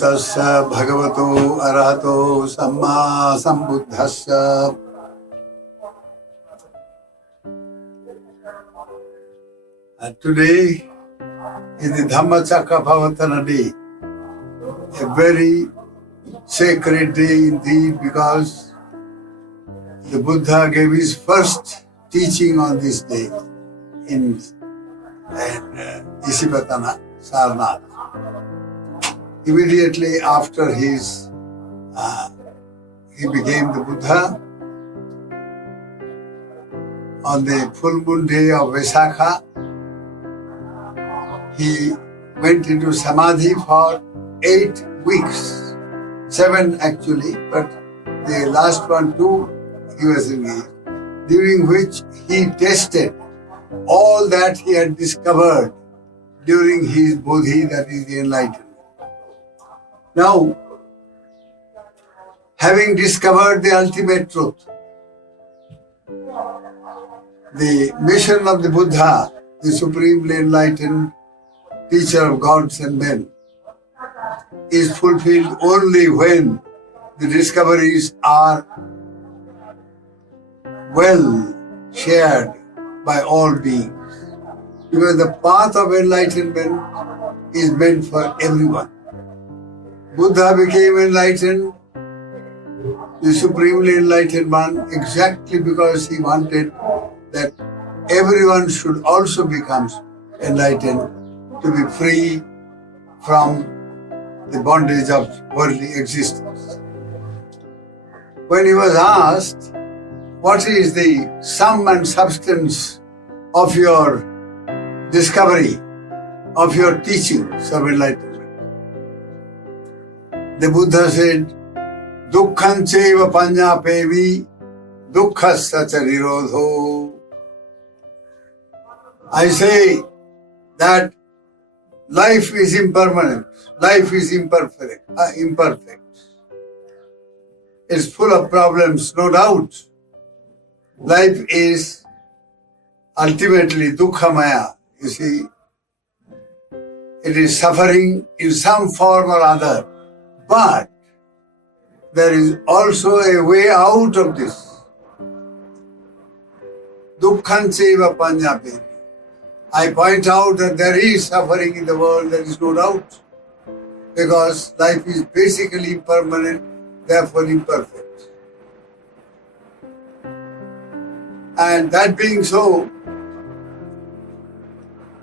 Tassa Bhagavato Arahato Samma Sambuddhassa. And today is the Dhamma Chakrapavatana day, a very sacred day indeed, because the Buddha gave his first teaching on this day in Isipatana, Sarnath. Immediately after he became the Buddha, on the full moon day of Vaisakha, he went into Samadhi for 8 weeks, 7 actually, but the last one 2 he was engaged, during which he tested all that he had discovered during his Bodhi, that is the enlightenment. Now, having discovered the ultimate truth, the mission of the Buddha, the supremely enlightened teacher of gods and men, is fulfilled only when the discoveries are well shared by all beings. Because the path of enlightenment is meant for everyone. Buddha became enlightened, the supremely enlightened one, exactly because he wanted that everyone should also become enlightened, to be free from the bondage of worldly existence. When he was asked, what is the sum and substance of your discovery, of your teachings of enlightenment? The Buddha said, Dukkhaṁ caiva paññāpevi dukkhasya ca nirodho. I say that life is impermanent, life is imperfect. It's full of problems, no doubt. Life is ultimately dukkhamaya, you see. It is suffering in some form or other. But there is also a way out of this. Dukkhaṁ caiva paññāpevi. I point out that there is suffering in the world, there is no doubt. Because life is basically impermanent, therefore imperfect. And that being so,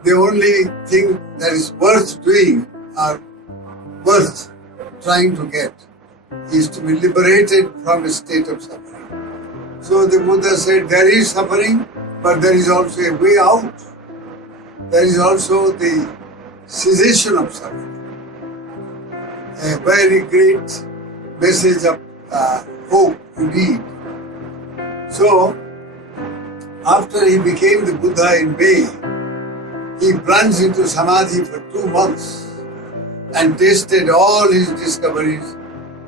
the only thing that is worth doing or worth trying to get is to be liberated from a state of suffering. So the Buddha said there is suffering, but there is also a way out. There is also the cessation of suffering. A very great message of hope indeed. So, after he became the Buddha in May, he plunged into Samadhi for 2 months and tasted all his discoveries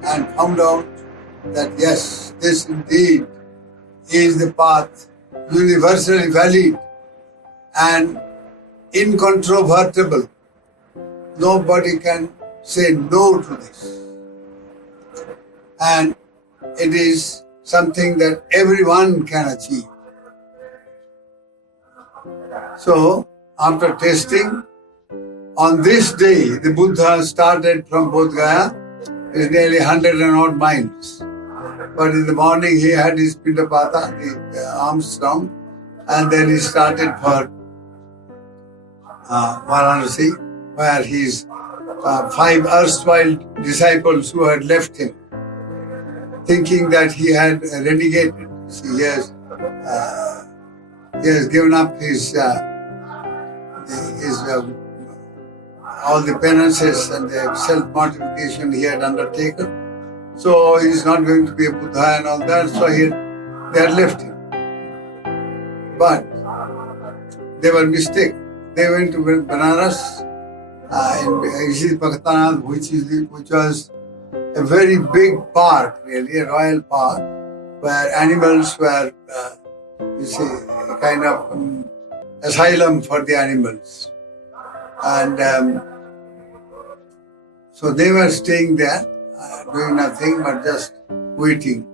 and found out that yes, this indeed is the path, universally valid and incontrovertible. Nobody can say no to this. And it is something that everyone can achieve. So, after tasting, on this day, the Buddha started from Bodh Gaya. It's nearly 100 and odd miles. But in the morning he had his pindapata, the alms down, and then he started for Varanasi, where his 5 erstwhile disciples who had left him, thinking that he had renegated. See, he has given up his all the penances and the self-mortification he had undertaken. So he is not going to be a Buddha and all that, so they had left him. But they were mistaken. They went to Banaras in Pakistanath, which was a very big park, really, a royal park, where animals were, a kind of asylum for the animals. And So they were staying there, doing nothing but just waiting.